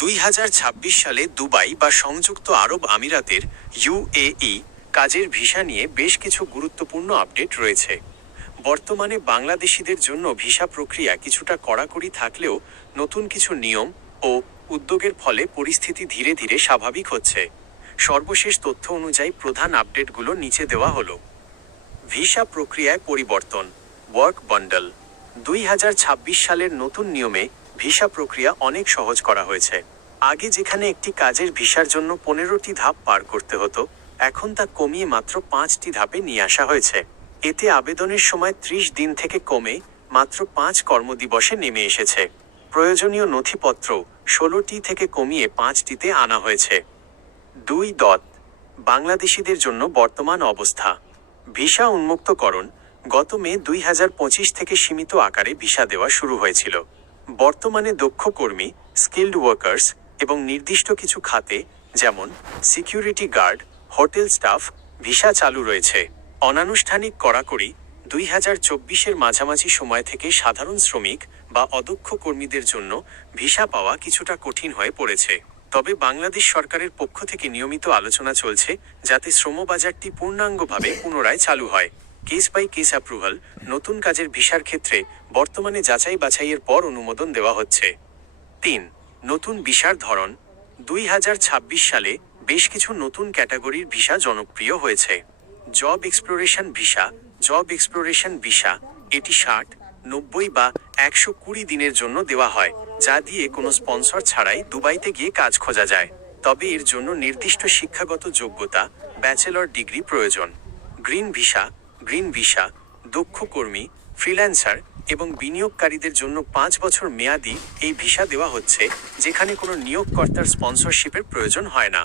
2026 সালে দুবাই বা সংযুক্ত আরব আমিরাতের ইউএই কাজের ভিসা নিয়ে বেশ কিছু গুরুত্বপূর্ণ আপডেট রয়েছে। বর্তমানে বাংলাদেশিদের জন্য ভিসা প্রক্রিয়া কিছুটা কড়াকড়ি থাকলেও নতুন কিছু নিয়ম ও উদ্যোগের ফলে পরিস্থিতি ধীরে ধীরে স্বাভাবিক হচ্ছে। সর্বশেষ তথ্য অনুযায়ী প্রধান আপডেটগুলো নিচে দেওয়া হলো। ভিসা প্রক্রিয়ায় পরিবর্তন। Work bundle. 2026 সালের নতুন নিয়মে ভিসা প্রক্রিয়া অনেক সহজ করা হয়েছে। আগে যেখানে একটি কাজের ভিসার জন্য 15টি ধাপ পার করতে হতো, এখন তা কমিয়ে মাত্র 5টি ধাপে নিয়ে আসা হয়েছে। এতে আবেদনের সময় 30 দিন থেকে কমে মাত্র 5 কর্মদিবসে নেমে এসেছে। প্রয়োজনীয় নথিপত্র 16টি থেকে কমিয়ে 5টিতে আনা হয়েছে। 2. বাংলাদেশিদের জন্য বর্তমান অবস্থা। ভিসা উন্মুক্তকরণ। গত মে 2025 থেকে সীমিত আকারে ভিসা দেওয়া শুরু হয়েছিল। বর্তমানে দক্ষ কর্মী, স্কিল্ড ওয়ার্কার্স এবং নির্দিষ্ট কিছু খাতে যেমন security guard, hotel staff visa চালু রয়েছে। অনানুষ্ঠানিক কড়াকড়ি। 2024-এর মাঝামাঝি সময় থেকে সাধারণ শ্রমিক বা অদক্ষ কর্মীদের জন্য ভিসা পাওয়া কিছুটা কঠিন হয়ে পড়েছে। তবে বাংলাদেশ সরকারের পক্ষ থেকে নিয়মিত আলোচনা চলছে যাতে শ্রমবাজারটি পূর্ণাঙ্গভাবে পুনরায় চালু হয়। Case by case approval. নতুন কাজের ভিসার ক্ষেত্রে বর্তমানে যাচাই বাছাইয়ের পর অনুমোদন দেওয়া হচ্ছে। 3. নতুন ভিসার ধরন। 2026 সালে বেশ কিছু নতুন ক্যাটাগরির ভিসা জনপ্রিয় হয়েছে। Job exploration visa. Job exploration visa এটি 60, 90 বা 120 দিনের জন্য দেওয়া হয়, যা দিয়ে কোনো স্পন্সর ছাড়াই দুবাইতে গিয়ে কাজ খোঁজা যায়। তবে এর জন্য নির্দিষ্ট শিক্ষাগত যোগ্যতা, ব্যাচেলর ডিগ্রি প্রয়োজন। Green visa. গ্রিন ভিসা দক্ষ কর্মী, ফ্রিল্যান্সার এবং বিনিয়োগকারীদের জন্য 5 বছর মেয়াদি এই ভিসা দেওয়া হচ্ছে, যেখানে কোনো নিয়োগকর্তার স্পন্সরশিপের প্রয়োজন হয় না।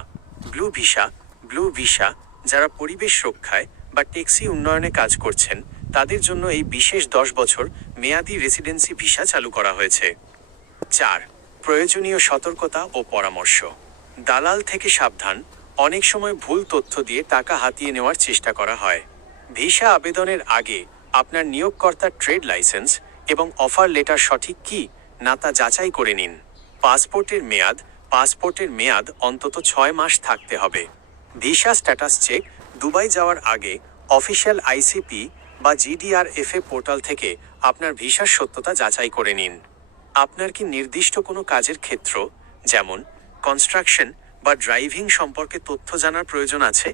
Blue visa. ব্লু ভিসা যারা পরিবেশ রক্ষায় বা ট্যাক্সি উন্নয়নে কাজ করছেন তাদের জন্য এই বিশেষ 10 বছর মেয়াদি রেসিডেন্সি ভিসা চালু করা হয়েছে। 4. প্রয়োজনীয় সতর্কতা ও পরামর্শ। দালাল থেকে সাবধান। অনেক সময় ভুল তথ্য দিয়ে টাকা হাতিয়ে নেওয়ার চেষ্টা করা হয়। ভিসা আবেদনের আগে আপনার নিয়োগকর্তার ট্রেড লাইসেন্স এবং অফার লেটার সঠিক কি না তা যাচাই করে নিন। পাসপোর্টের মেয়াদ। পাসপোর্টের মেয়াদ অন্তত 6 মাস থাকতে হবে। Visa status check. দুবাই যাওয়ার আগে অফিসিয়াল আইসিপি বা জিডিআরএফএ পোর্টাল থেকে আপনার ভিসার সত্যতা যাচাই করে নিন। আপনার কি নির্দিষ্ট কোনো কাজের ক্ষেত্র যেমন কনস্ট্রাকশন বা ড্রাইভিং সম্পর্কে তথ্য জানার প্রয়োজন আছে?